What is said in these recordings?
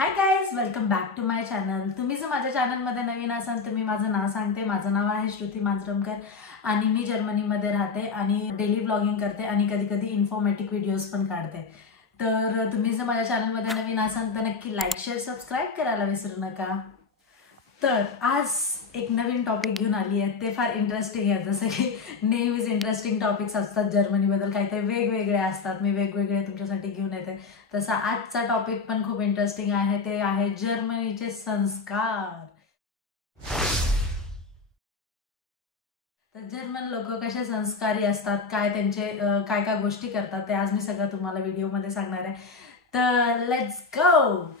High guys, welcome back to my channel. तुम्ही जर माझ्या चॅनलमध्ये नवीन असाल तर मी माझं नाव सांगते। माझं नाव आहे श्रुती मांजरमकर आणि मी जर्मनीमध्ये राहते आणि डेली ब्लॉगिंग करते आणि कधी कधी इन्फॉर्मेटिव्ह व्हिडिओज पण काढते। तर तुम्ही जर माझ्या चॅनलमध्ये नवीन असाल तर नक्की लाईक शेअर सबस्क्राईब करायला विसरू नका। तर आज एक नवीन टॉपिक घेऊन आली आहे, ते फार इंटरेस्टिंग आहे। जसं की नेहमीच इंटरेस्टिंग टॉपिक्स असतात जर्मनीबद्दल, काही ते वेगवेगळे असतात, मी वेगवेगळे तुमच्यासाठी घेऊन येते। तसा आजचा टॉपिक पण खूप इंटरेस्टिंग आहे, ते आहे जर्मनीचे संस्कार। तर जर्मन लोक कसे संस्कारी असतात, काय त्यांचे काय काय गोष्टी करतात, ते आज मी सगळं तुम्हाला व्हिडिओमध्ये सांगणार आहे। तर लेट्स गो।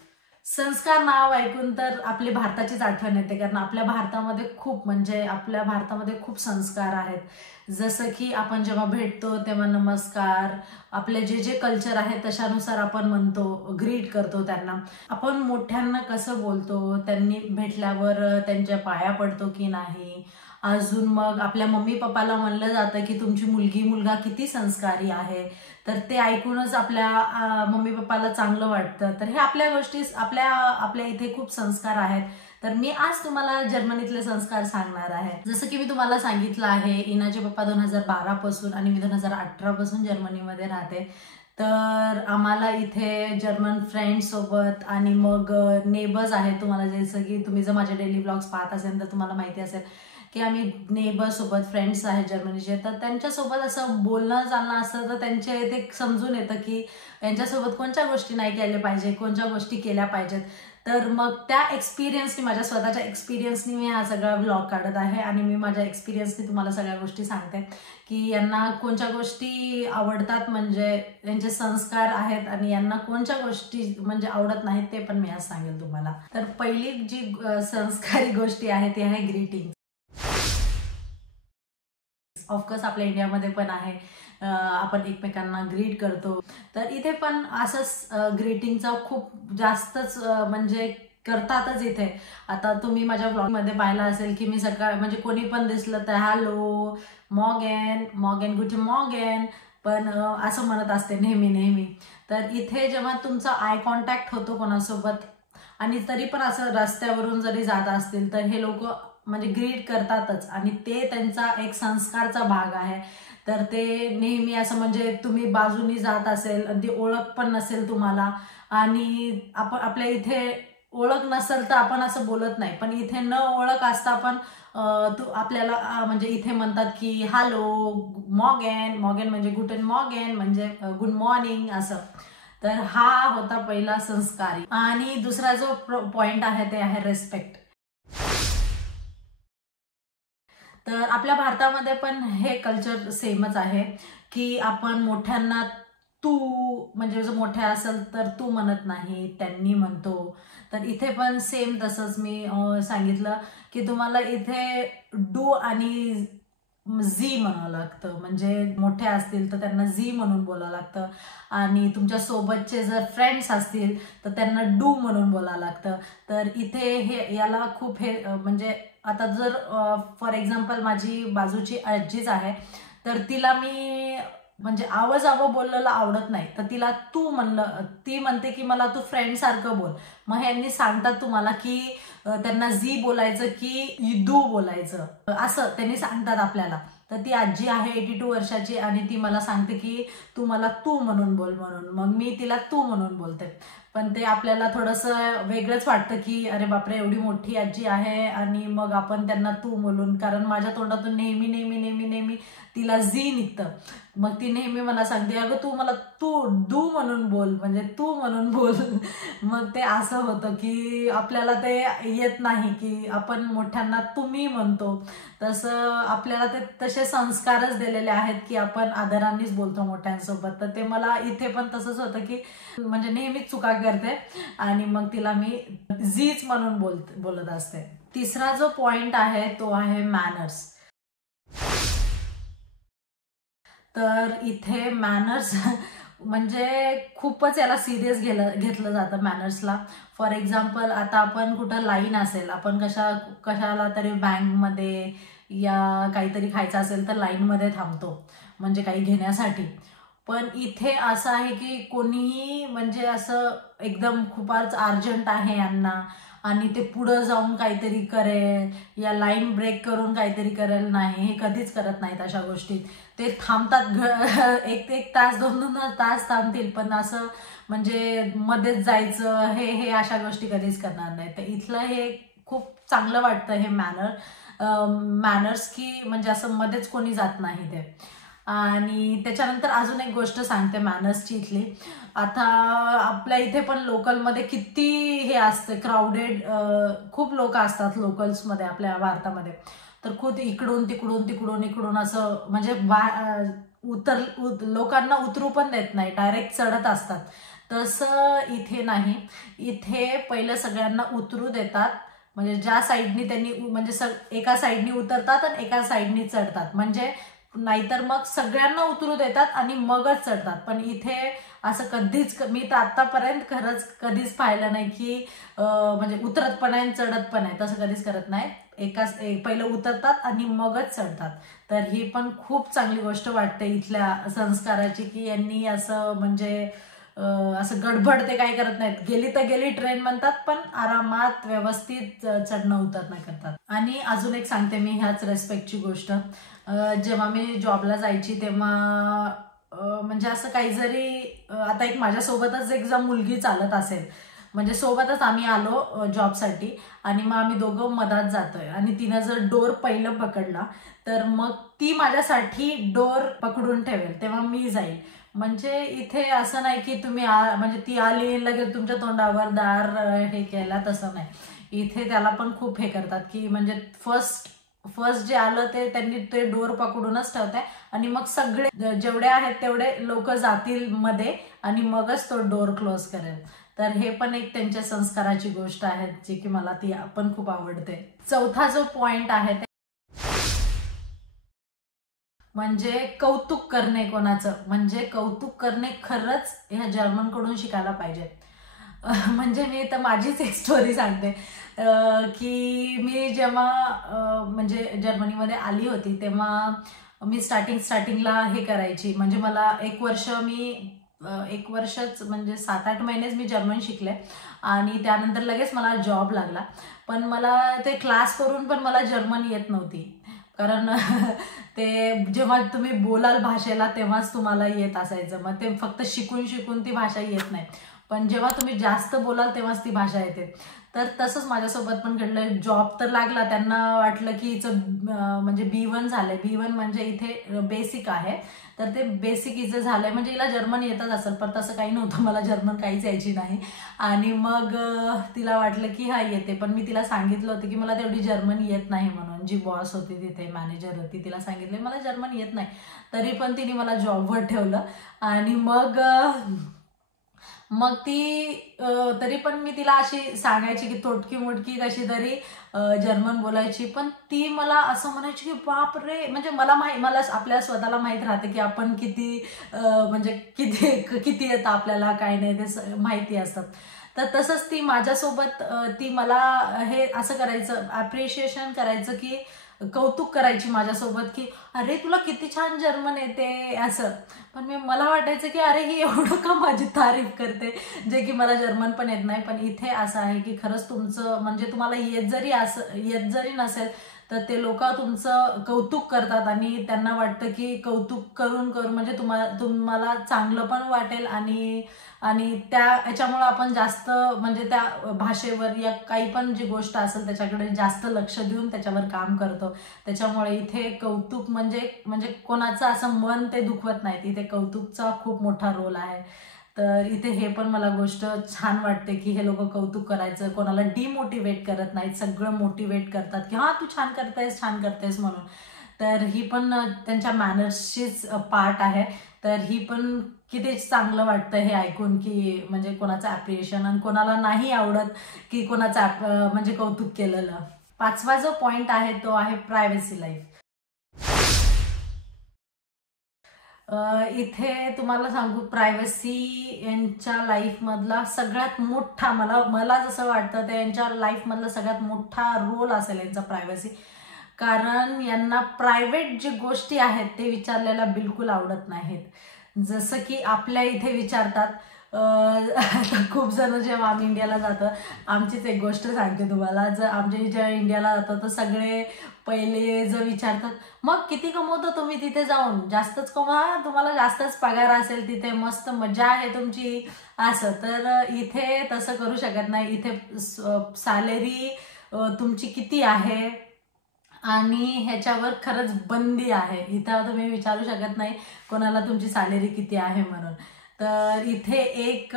संस्कार नाव ऐकून तर आपली भारताचीच आठवण येते, कारण आपल्या भारतामध्ये खूप संस्कार आहेत। जसं की आपण जेव्हा भेटतो तेव्हा नमस्कार, आपले जे जे कल्चर आहे तशानुसार आपण म्हणतो, ग्रीट करतो त्यांना। आपण मोठ्यांना कसं बोलतो, त्यांनी भेटल्यावर त्यांच्या पाया पडतो की नाही। अजून मग आपल्या मम्मी पप्पाला म्हणलं जातं की तुमची मुलगी मुलगा किती संस्कारी आहे, तर ते ऐकूनच आपल्या मम्मी पप्पाला चांगलं वाटतं। तर हे आपल्या गोष्टी आपल्या इथे खूप संस्कार आहेत। तर मी आज तुम्हाला जर्मनीतले संस्कार सांगणार आहे। जसं की मी तुम्हाला सांगितलं आहे, इनाचे पप्पा 2012 पासून आणि मी 2018 पासून जर्मनीमध्ये राहते। तर आम्हाला इथे जर्मन फ्रेंड्स सोबत आणि मग नेबर्स आहेत। तुम्हाला जसं की तुम्ही जर माझे डेली ब्लॉग्स पाहत असेल तर तुम्हाला माहिती असेल की आम्ही नेबर्स सोबत फ्रेंड्स आहेत जर्मनीचे। तर त्यांच्यासोबत असं बोलणं चालणं असतं तर त्यांचे ते समजून येतं की यांच्यासोबत कोणत्या गोष्टी नाही केल्या पाहिजे, कोणत्या गोष्टी केल्या पाहिजेत। तर मग त्या एक्सपिरियन्सनी, माझ्या स्वतःच्या एक्सपिरियन्सनी मी हा सगळा व्लॉग काढत आहे आणि मी माझ्या एक्सपिरियन्सनी तुम्हाला सगळ्या गोष्टी सांगते की यांना कोणत्या गोष्टी आवडतात, म्हणजे यांचे संस्कार आहेत, आणि यांना कोणत्या गोष्टी म्हणजे आवडत नाहीत ते पण मी आज सांगेल तुम्हाला। तर पहिली जी संस्कारी गोष्टी आहे ती आहे ग्रीटिंग। ऑफकोर्स आपल्या इंडियामध्ये पण आहे, आपण एकमेकांना ग्रीट करतो। तर इथे पण असंच ग्रीटिंगचा खूप जास्तच म्हणजे करतातच इथे। आता तुम्ही माझ्या ब्लॉगमध्ये पाहिलं असेल की मी म्हणजे कोणी पण दिसलं तर hello, Morgan Morgan good Morgan पण असं म्हणत असते नेहमी। तर इथे जेव्हा तुमचा आय कॉन्टॅक्ट होतो कोणासोबत, आणि तरी पण असं रस्त्यावरून जरी जात असतील तर हे लोक म्हणजे ग्रीट करतातच, आणि ते त्यांचा एक संस्कारचा भाग आहे। तर ते नेहमी असं, म्हणजे तुम्ही बाजूनी जात असेल आणि ती ओळख पण नसेल तुम्हाला, आणि आपण आपल्या इथे ओळख नसेल तर आपण असं बोलत नाही, पण इथे न ओळख असता पण आपल्याला म्हणजे इथे म्हणतात की हॅलो, मॉर्गन मॉर्गन म्हणजे गुटन मॉर्गन म्हणजे गुड मॉर्निंग असं। तर हा होता पहिला संस्कारी। आणि दुसरा जो पॉइंट आहे ते आहे रिस्पेक्ट। तर आपल्या भारतामध्ये पण हे कल्चर सेमच आहे की आपण मोठ्यांना तू, म्हणजे जर मोठे असेल तर तू म्हणत नाही, त्यांनी म्हणतो। तर इथे पण सेम तसंच मी सांगितलं की तुम्हाला इथे डू आणि झी म्हणावं लागतं, म्हणजे मोठे असतील तर त्यांना झी म्हणून बोलावं लागतं, आणि तुमच्या सोबतचे जर फ्रेंड्स असतील तर त्यांना डू म्हणून बोलावं लागतं। तर इथे हे याला खूप हे म्हणजे आता जर फॉर एक्झाम्पल माझी बाजूची आजीच आहे, तर तिला मी म्हणजे आवाजावं बोललेलं आवडत नाही, तर तिला तू म्हणलं, ती म्हणते की मला तू फ्रेंड सारखं बोल। मग यांनी सांगतात तुम्हाला की त्यांना झी बोलायचं की दू बोलायचं, असं त्यांनी सांगतात आपल्याला। तर ती आजी आहे 82 वर्षाची आणि ती मला सांगते की तू मला तू म्हणून बोल म्हणून, मग मी तिला तू म्हणून बोलते। पण ते आपल्याला थोडंसं वेगळंच वाटतं की अरे बापरे, एवढी मोठी आजी आहे आणि मग आपण त्यांना तू बोलून, कारण माझ्या तोंडातून नेहमी तिला झी निघतं। मग ती नेहमी मला सांगते अगं तू मला दू म्हणून बोल, म्हणजे तू म्हणून बोल। मग ते असं होतं की आपल्याला ते येत नाही की आपण मोठ्यांना तुम्ही म्हणतो, तसं आपल्याला ते तसे संस्कारच दिलेले आहेत की आपण आदरानेच बोलतो मोठ्यांसोबत। तर ते मला इथे पण तसंच होतं की म्हणजे नेहमीच चुका करते आणि मग तिला मी झीच म्हणून बोलत असते। तिसरा जो पॉइंट आहे तो आहे मॅनर्स। तर इथे मॅनर्स म्हणजे खूपच याला सिरियस घेतलं जातं मॅनर्सला। फॉर एक्झाम्पल आता आपण कुठं लाईन असेल, आपण कशाला तरी बँकमध्ये या काहीतरी खायचं असेल तर लाईनमध्ये थांबतो, म्हणजे काही घेण्यासाठी। पण इथे असं आहे की कोणीही म्हणजे असं एकदम खूपच अर्जंट आहे यांना आणि ते पुढं जाऊन काहीतरी करेल या लाईन ब्रेक करून काहीतरी करेल नाही, हे कधीच करत नाहीत अशा गोष्टी. ते थांबतात एक एक तास 2-2 तास थांबतील, पण असं म्हणजे मध्येच जायचं हे अशा गोष्टी कधीच करणार नाही. तर इथलं हे खूप चांगलं वाटतं हे मॅनर्स की म्हणजे असं मध्येच कोणी जात नाही ते. आणि त्याच्यानंतर अजून एक गोष्ट सांगते मॅनर्सची इथली. आता आपल्या इथे पण लोकलमध्ये किती हे असते क्राऊडेड, खूप लोक असतात लोकल्समध्ये आपल्या भारतामध्ये. तर खूप इकडून तिकडून तिकडून इकडून असं म्हणजे लोकांना उतरू पण देत नाही, डायरेक्ट चढत असतात. तसं इथे नाही. इथे पहिलं सगळ्यांना उतरू देतात, म्हणजे ज्या साईडनी त्यांनी म्हणजे एका साईडनी उतरतात आणि एका साईडनी चढतात, म्हणजे नाहीतर मग सगळ्यांना उतरू देतात आणि मगच चढतात. पण इथे असं कधीच मी तर आतापर्यंत खरंच कधीच पाहिलं नाही की म्हणजे उतरत पण आहे चढत पण आहे, तसं कधीच करत नाही. पहिलं उतरतात आणि मगच चढतात. तर ही पण खूप चांगली गोष्ट वाटते इथल्या संस्काराची की यांनी असं म्हणजे असं गडबड ते काही करत नाहीत. गेली तर गेली ट्रेन म्हणतात, पण आरामात व्यवस्थित चढणं उतरणं करतात. आणि अजून एक सांगते मी ह्याच रेस्पेक्टची गोष्ट. जेव्हा मी जॉबला जायची तेव्हा म्हणजे असं काही जरी आता एक माझ्यासोबतच एक जर मुलगी चालत असेल, म्हणजे सोबतच आम्ही आलो जॉबसाठी आणि मग आम्ही दोघं मधात जातोय आणि तिनं जर डोर पहिलं पकडला तर मग ती माझ्यासाठी डोर पकडून ठेवेल, तेव्हा मी जाईल. म्हणजे इथे असं नाही की तुम्ही म्हणजे ती आली लगेच तुमच्या तोंडावर दार हे केला, तसं नाही. इथे त्याला पण खूप हे करतात की म्हणजे फर्स्ट जे आलं ते त्यांनी ते डोर पकडूनच ठेवताय आणि मग सगळे जेवढे आहेत तेवढे लोक जातील मध्ये आणि मगच तो डोर क्लोज करेल. तर हे पण एक त्यांच्या संस्काराची गोष्ट आहे जी की मला ती पण खूप आवडते. चौथा जो पॉइंट आहे ते म्हणजे कौतुक करणे कोणाचं. म्हणजे कौतुक करणे खरंच ह्या जर्मनकडून शिकायला पाहिजे. म्हणजे मी तर माझीच एक स्टोरी सांगते की मी जेव्हा म्हणजे जर्मनीमध्ये आली होती तेव्हा मी स्टार्टिंगला हे करायची, म्हणजे मला 1 वर्ष मी 1 वर्षच म्हणजे 7-8 महिनेच मी जर्मन शिकले आणि त्यानंतर लगेच मला जॉब लागला. पण मला ते क्लास करून पण मला जर्मन येत नव्हती, कारण ते जेव्हा तुम्ही बोलाल भाषेला तेव्हाच तुम्हाला येत असायचं. मग ते फक्त शिकून ती भाषा येत नाही, पण जेव्हा तुम्ही जास्त बोलाल तेव्हाच ती भाषा येते. तर तसंच माझ्यासोबत पण घडलं. जॉब तर लागला, त्यांना वाटलं की हिचं म्हणजे B1 झालंय. B1 म्हणजे इथे बेसिक आहे. तर ते बेसिक हिचं झालंय म्हणजे हिला जर्मन येतच असेल, पण तसं काही नव्हतं. मला जर्मन काहीच यायची नाही. आणि मग तिला वाटलं की हा येते, पण मी तिला सांगितलं होतं की मला तेवढी जर्मन येत नाही म्हणून. जी बॉस होती तिथे, मॅनेजर होती, तिला सांगितलं मला जर्मन येत नाही. तरी पण तिने मला जॉबवर ठेवलं. आणि मग ती तरी पण मी तिला अशी सांगायची की तोटकी मोटकी कशी तरी जर्मन बोलायची, पण ती मला असं म्हणायची की बाप रे, म्हणजे मला आपल्या स्वतःला माहीत राहते की आपण किती म्हणजे किती येतं आपल्याला, काय नाही ते माहिती असतात. तर तसंच ती माझ्यासोबत ती मला हे असं करायचं, ॲप्रिशिएशन करायचं की कौतुक करायची माझ्यासोबत की अरे तुला किती छान जर्मन येते असं. पण मला वाटायचं की अरे ही एवढं का माझी तारीफ करते, जे की मला जर्मन पण येत नाही. पण इथे असं आहे की खरंच तुमचं म्हणजे तुम्हाला येत जरी नसेल तर ते लोक तुमचं कौतुक करतात आणि त्यांना वाटतं की कौतुक करून म्हणजे तुम्हाला चांगलं पण वाटेल आणि याच्यामुळे आपण जास्त म्हणजे त्या भाषेवर या काही पण जी गोष्ट असेल त्याच्याकडे जास्त लक्ष देऊन त्याच्यावर काम करतो. त्याच्यामुळे इथे कौतुक म्हणजे कोणाचं असं मन ते दुखवत नाही. इथे कौतुकचा खूप मोठा रोल आहे. तर इथे हे पण मला गोष्ट छान वाटते की हे लोक कौतुक करायचं, कोणाला डिमोटिवेट करत नाहीत, सगळं मोटिवेट करतात की हा तू छान करतेस म्हणून. तर ही पण त्यांच्या मॅनर्सचीच पार्ट आहे. तर ही पण किती चांगलं वाटतं हे ऐकून की म्हणजे कोणाचं ॲप्रिशिएशन, आणि कोणाला नाही आवडत की कोणाचं म्हणजे कौतुक केलेलं. 5वा जो पॉइंट आहे तो आहे प्रायव्हसी लाईफ. इथे तुम्हाला सांगू, प्रायव्हसी यांच्या लाईफमधला सगळ्यात मोठा मला जसं वाटतं ते यांच्या लाईफमधला सगळ्यात मोठा रोल असेल यांचा प्रायव्हसी. कारण यांना प्रायव्हेट जी गोष्टी आहेत ते विचारलेल्या बिलकुल आवडत नाहीत. जसं की आपल्या इथे विचारतात, आता खूप जण जेव्हा आम्ही इंडियाला जातो, आमचीच एक गोष्ट सांगते तुम्हाला, जर आमच्या जेव्हा इंडियाला जातो तर सगळे पहिले जर विचारतात, मग किती कमवतो तुम्ही तिथे जाऊन, जास्तच कमवा, तुम्हाला जास्तच पगार असेल तिथे, मस्त मजा आहे तुमची असं. तर इथे तसं करू शकत नाही. इथे सॅलरी तुमची किती आहे आणि ह्याच्यावर खरंच बंदी आहे. इथं तुम्ही विचारू शकत नाही कोणाला तुमची सॅलरी किती आहे म्हणून. तर इथे एक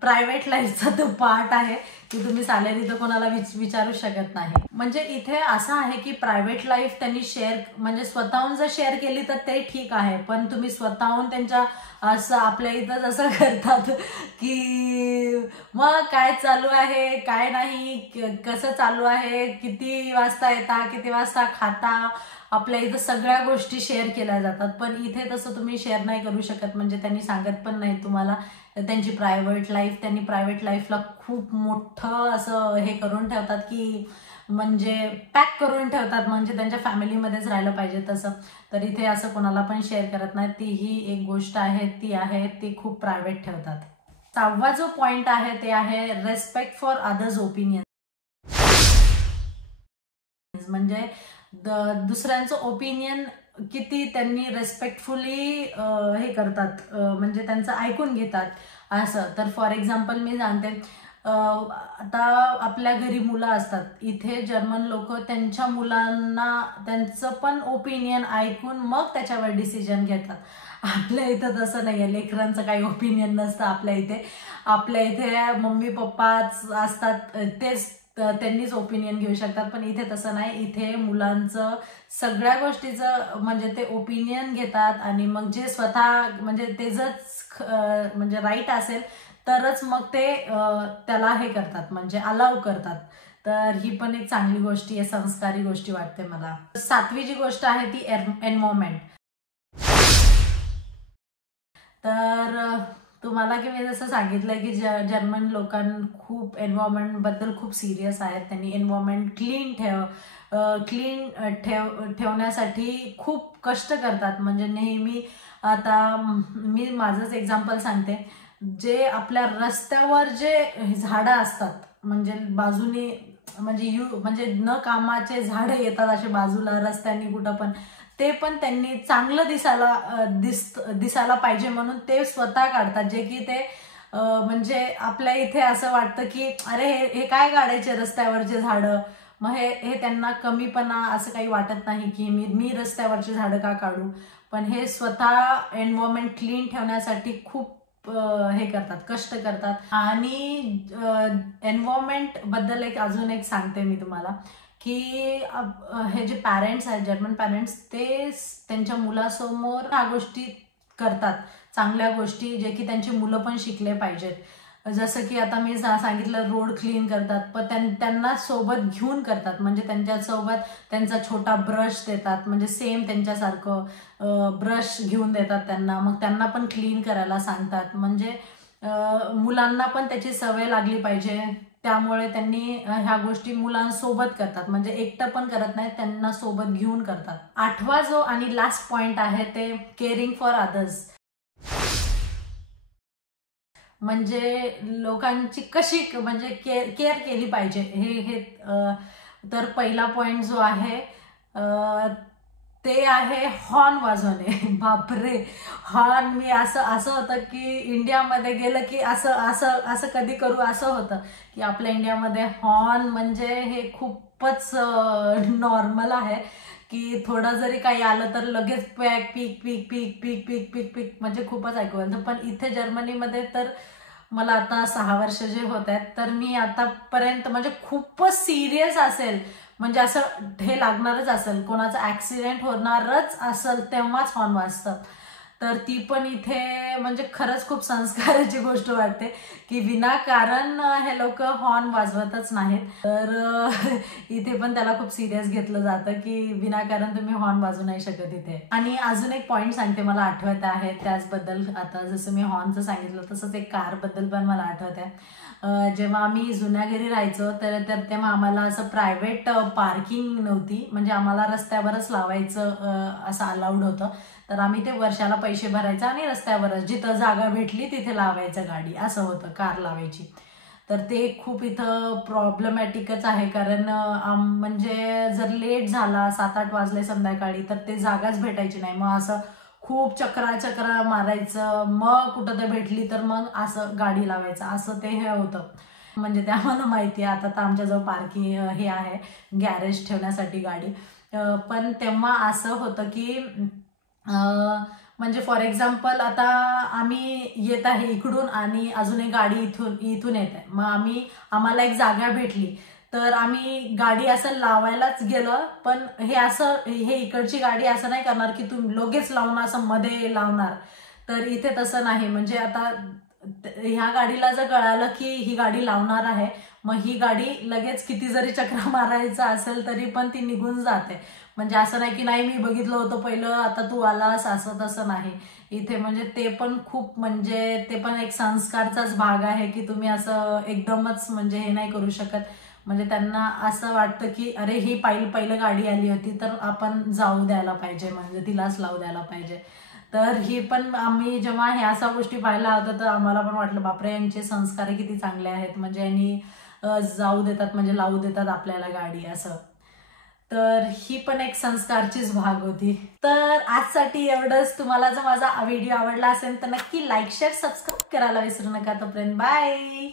प्रायव्हेट लाईफचा तो पार्ट आहे की तुम्ही सॅलरी तर कोणाला विचारू शकत नाही. म्हणजे इथे असं आहे की प्रायव्हेट लाईफ त्यांनी शेअर, म्हणजे स्वतःहून जर शेअर केली तर ते ठीक आहे, पण तुम्ही स्वतःहून त्यांच्या असं आपल्या इथं जसं करतात की मग काय चालू आहे, काय नाही, कसं चालू आहे, किती वाजता येता, किती वाजता खाता, आपल्या इथं सगळ्या गोष्टी शेअर केल्या जातात. पण इथे तसं तुम्ही शेअर नाही करू शकत. म्हणजे त्यांनी सांगत पण नाही तुम्हाला त्यांची प्रायव्हेट लाईफ. त्यांनी प्रायव्हेट लाईफला खूप मोठं असं हे करून ठेवतात की म्हणजे पॅक करून ठेवतात, म्हणजे त्यांच्या फॅमिलीमध्येच राहिलं पाहिजे तसं. तर इथे असं कोणाला पण शेअर करत नाही. ती ही एक गोष्ट आहे, ती आहे ती खूप प्रायव्हेट ठेवतात. 6वा जो पॉइंट आहे ते आहे रेस्पेक्ट फॉर अदर्स ओपिनियन. म्हणजे दुसऱ्यांचं ओपिनियन किती त्यांनी रेस्पेक्टफुली हे करतात, म्हणजे त्यांचं ऐकून घेतात असं. तर फॉर एक्झाम्पल मी सांगते, आता आपल्या घरी मुलं असतात. इथे जर्मन लोक त्यांच्या मुलांना त्यांचं पण ओपिनियन ऐकून मग त्याच्यावर डिसिजन घेतात. आपल्या इथं तसं नाही आहे, लेकरांचं काही ओपिनियन नसतं आपल्या इथे. आपल्या इथे मम्मी पप्पाच असतात, तेच त्यांनीच ओपिनियन घेऊ शकतात. पण इथे तसं नाही. इथे मुलांचं सगळ्या गोष्टीचं म्हणजे ते ओपिनियन घेतात आणि मग जे स्वतः म्हणजे ते जर म्हणजे राईट असेल तरच मग ते त्याला हे करतात, म्हणजे अलाव करतात. तर ही पण एक चांगली गोष्टी आहे, संस्कारी गोष्टी वाटते मला. 7वी जी गोष्ट आहे ती एन्व्हायरमेंट. तर तुम्हाला की मी जसं सांगितलं की जर्मन लोकांना खूप एन्व्हायरमेंट बद्दल खूप सिरियस आहेत. त्यांनी एन्व्हायरमेंट क्लीन ठेवण्यासाठी खूप कष्ट करतात. म्हणजे नेहमी, आता मी माझंच एक्झाम्पल सांगते, जे आपल्या रस्त्यावर जे झाडं असतात, म्हणजे बाजूने म्हणजे न कामाचे झाडं येतात असे बाजूला रस्त्याने कुठं पण, ते पण त्यांनी चांगलं दिसायला पाहिजे म्हणून ते स्वतः काढतात. जे की ते म्हणजे आपल्या इथे असं वाटतं की अरे हे काय काढायचे रस्त्यावरचे झाडं, मग हे त्यांना कमीपणा असं काही वाटत नाही की मी रस्त्यावरचे झाडं का काढू. पण हे स्वतः एन्व्हायरमेंट क्लीन ठेवण्यासाठी खूप हे करतात, कष्ट करतात. आणि एन्व्हायरमेंट बद्दल अजून एक सांगते मी तुम्हाला की हे जे पॅरेंट्स आहेत, जर्मन पॅरेंट्स, ते त्यांच्या मुलासमोर ह्या गोष्टी करतात, चांगल्या गोष्टी, जे की त्यांची मुलं पण शिकले पाहिजेत. जसं की आता मी सांगितलं रोड क्लीन करतात, पण त्यांना सोबत घेऊन करतात. म्हणजे त्यांच्यासोबत त्यांचा छोटा ब्रश देतात, म्हणजे सेम त्यांच्यासारखं ब्रश घेऊन देतात त्यांना. मग त्यांना पण क्लीन करायला सांगतात. म्हणजे मुलांना पण त्याची सवय लागली पाहिजे. त्यामुळे त्यांनी ह्या गोष्टी मुलांसोबत करतात, म्हणजे एकटं पण करत नाही, त्यांना सोबत घेऊन करतात. 8वा जो आणि लास्ट पॉइंट आहे ते केअरिंग फॉर अदर्स. म्हणजे लोकांची कशी म्हणजे केअर केली पाहिजे हे तर पहिला पॉइंट जो आहे ते आहे हॉर्न वाजवणे. बापरे, हॉर्न, मी असं होतं की इंडियामध्ये गेलं की असं कधी करू असं होतं की आपल्या इंडियामध्ये हॉर्न म्हणजे हे खूपच नॉर्मल आहे की थोडं जरी काही आलं तर लगेच पीक पीक पीक पीक पीक पीक पीक पीक, म्हणजे खूपच ऐकू येतं. पण इथे जर्मनीमध्ये तर मला आता 6 वर्ष जे होत आहेत, तर मी आतापर्यंत म्हणजे खूपच सिरियस असेल, म्हणजे असं हे लागणारच असेल, कोणाचा ऍक्सिडेंट होणारच असेल तेव्हाच हॉर्न वाजतं. तर ती पण इथे म्हणजे खरंच खूप संस्काराची गोष्ट वाटते की विनाकारण हे लोक हॉर्न वाजवतच नाहीत. तर इथे पण त्याला खूप सिरियस घेतलं जातं की विनाकारण तुम्ही हॉर्न वाजवू नाही शकत इथे. आणि अजून एक पॉइंट सांगते, मला आठवत आहे त्याचबद्दल. आता जसं मी हॉर्नचं सांगितलं तसंच एक कार बद्दल पण मला आठवत आहे. जेव्हा आम्ही जुन्या घरी राहायचो तर तेव्हा आम्हाला असं प्रायव्हेट पार्किंग नव्हती, म्हणजे आम्हाला रस्त्यावरच लावायचं असं अलाउड होतं. तर आम्ही ते वर्षाला पैसे भरायचं आणि रस्त्यावरच जिथं जागा भेटली तिथे लावायचं गाडी, असं होतं कार लावायची. तर ते खूप इथं प्रॉब्लेमॅटिकच आहे, कारण म्हणजे जर लेट झाला 7-8 वाजले संध्याकाळी तर ते जागाच भेटायची नाही. मग असं खूप चक्रा मारायचं, मग कुठं तर भेटली तर मग असं गाडी लावायचं, असं ते हे होतं. म्हणजे ते आम्हाला माहिती आहे. आता तर आमच्याजवळ पार्किंग हे आहे, गॅरेज ठेवण्यासाठी गाडी. पण तेव्हा असं होतं की म्हणजे फॉर एक्झाम्पल आता आम्ही येत आहे इकडून आणि अजून एक गाडी इथून येत आहे, मग आम्हाला एक जागा भेटली तर आम्ही गाडी असं लावायलाच गेलं, पण हे इकडची गाडी असं नाही करणार की तुम्ही लगेच लावून असं मध्ये लावणार. तर इथे तसं नाही. म्हणजे आता ह्या गाडीला जर कळालं की ही गाडी लावणार आहे, मग ही गाडी लगेच किती जरी चक्रा मारायचं असेल तरी पण ती निघून जाते. म्हणजे असं नाही की नाही मी बघितलं होतं पहिलं आता तू आलास, असं तसं नाही इथे. म्हणजे ते पण खूप, म्हणजे ते पण एक संस्कारचाच भाग आहे की तुम्ही असं एकदमच म्हणजे हे नाही करू शकत. म्हणजे त्यांना असं वाटतं की अरे ही पहिलं गाडी आली होती तर आपण जाऊ द्यायला पाहिजे, म्हणजे तिलाच लावू द्यायला पाहिजे. तर ही पण आम्ही जेव्हा ह्या अशा गोष्टी पाहिल्या होत्या तर आम्हाला पण वाटलं बापरे यांचे संस्कार किती चांगले आहेत, म्हणजे यांनी जाऊ देतात, म्हणजे लावू देतात आपल्याला गाडी असं. तर ही पण एक संस्कारचीच भाग होती. तर आजसाठी एवढंच. तुम्हाला जर माझा व्हिडिओ आवडला असेल तर नक्की लाईक शेअर सबस्क्राईब करायला विसरू नका. तोपर्यंत बाय.